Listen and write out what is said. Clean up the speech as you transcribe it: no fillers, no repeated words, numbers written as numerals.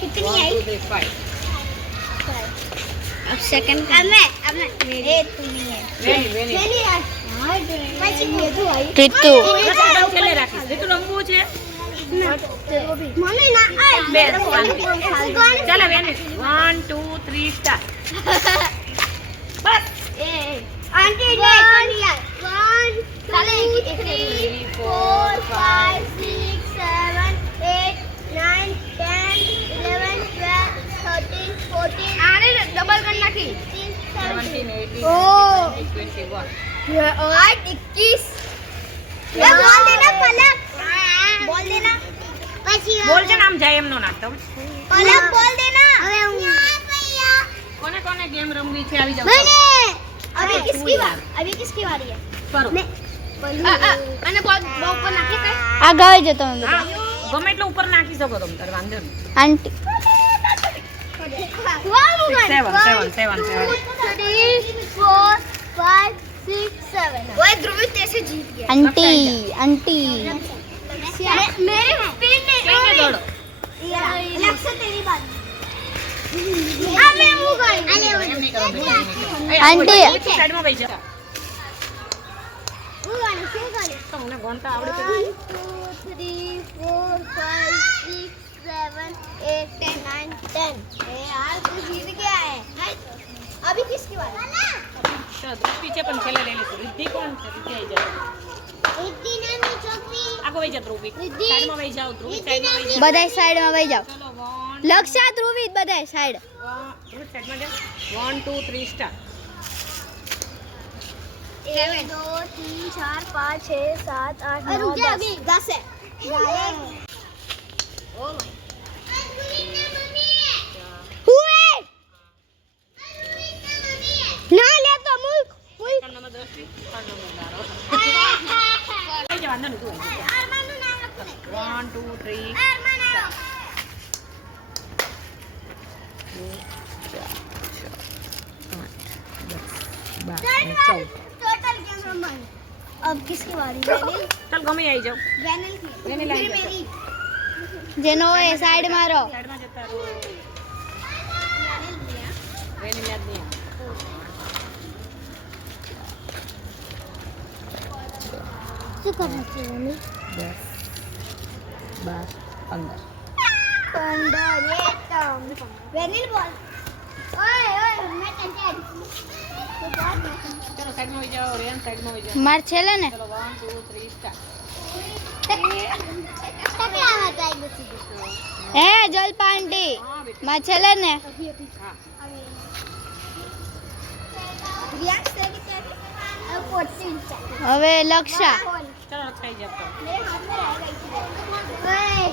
कितनी आई? 1 2 3 5 अब सेकंड का अब ए तुम्ही है વેની यार हां પછી ये तो आई રીતુ એકદમ છેલ્લે રાખી રીતુ રમવું છે મને ના આ બે ચાલો વેની 1 2 3 સ્ટાર્ટ બસ ए आंटी ने कोनी यार 1 ચાલે 3 4 5 6 7 8 9 10 11 12 13 14 આને ડબલ કરી નાખી 17 18 ओ 19 21 8 21 ये बोल देना पलक बोल देना પછી બોલ છે ને આમ જાય એમ નો નાખતો પલક બોલ દેના હવે હું કોને કોને ગેમ રમવી છે આવી જાવ मैंने अभी किसकी बारी है કરો અને બોલ ઉપર નાખી કઈ આ ગાય જો તમે બધા હા ગમે એટલો ઉપર નાખી શકો તમે તાર વાંધો નહીં આંટી વાહ મુગન 7 4 5 6 7 वो ध्रुवित ऐसे जीत गया આંટી આંટી मेरे स्पिन ने કેંગે દોડો लक्ष्य तेरी बारी अबे मुगन એમ નહીં કરો આંટી. સાઈડમાં બેસી જા मुगन से कर તમને ગણતા આવડે તો 1 2 3 4 5 6 7 8 9 10 ए यार तू जीत गया है अभी किसकी बारी તો દૃષ્ટિ છે પણ છેલ્લે લઈ લેશું રિદ્ધિ કોણ છે રિદ્ધિ આવી જાય रिद्धि नामी छोकरी આગો વઈ જા ધ્રુવી રિદ્ધિ. સાઈડમાં વઈ જાઓ ધ્રુવી સાઈડમાં વઈ જાઓ બધાય સાઈડમાં વહી જાઓ ચલો 1 લક્ષા ધ્રુવિત બધાય સાઈડ ધ્રુવી સાઈડમાં જાઓ 1 2 3 સ્ટાર્ટ 1 2 3 4 5 6 7 8 9 10 है ओ हुए ना ले तो मुल्क मुल्क ત્રણ નંબર દ્રષ્ટિ 3 નંબર દારો વઈ જા વાંધો નહીં તું વઈ જા. अरमान નું નામ લખો 1 2 3 अरमान आओ टोटल गेम रमन अब किसकी बारी वेनिल ચાલ ગમે આવી જાઓ वेनिल की वेनिल आई फिर जाता। मेरी જેનો હોય એ સાઈડમાં રહો સાઈડમાં જતા રહો वेनिल लिया વેની યાદ નહીં આવે. શું કરવું છે વેનિલ 10 12 पंडर ये तम वेनिल बोल ओए ओए मैं टेंशन तो बहुत मैं ચલો સાઈડમાં વઈ જાઓ રેન સાઈડમાં વઈ જાઓ માર છેલ્લે ને ચલો 1 2 3 સ્ટાર્ટ टकला मत आई बस હે જલપા આંટી હા બેટા માર છેલ્લે ને હા रिएक्ट से कि तेरे अब 14 હવે લક્ષા ચલો રખાઈ જાવ તો मेरे हाथ में रह गई थी ओए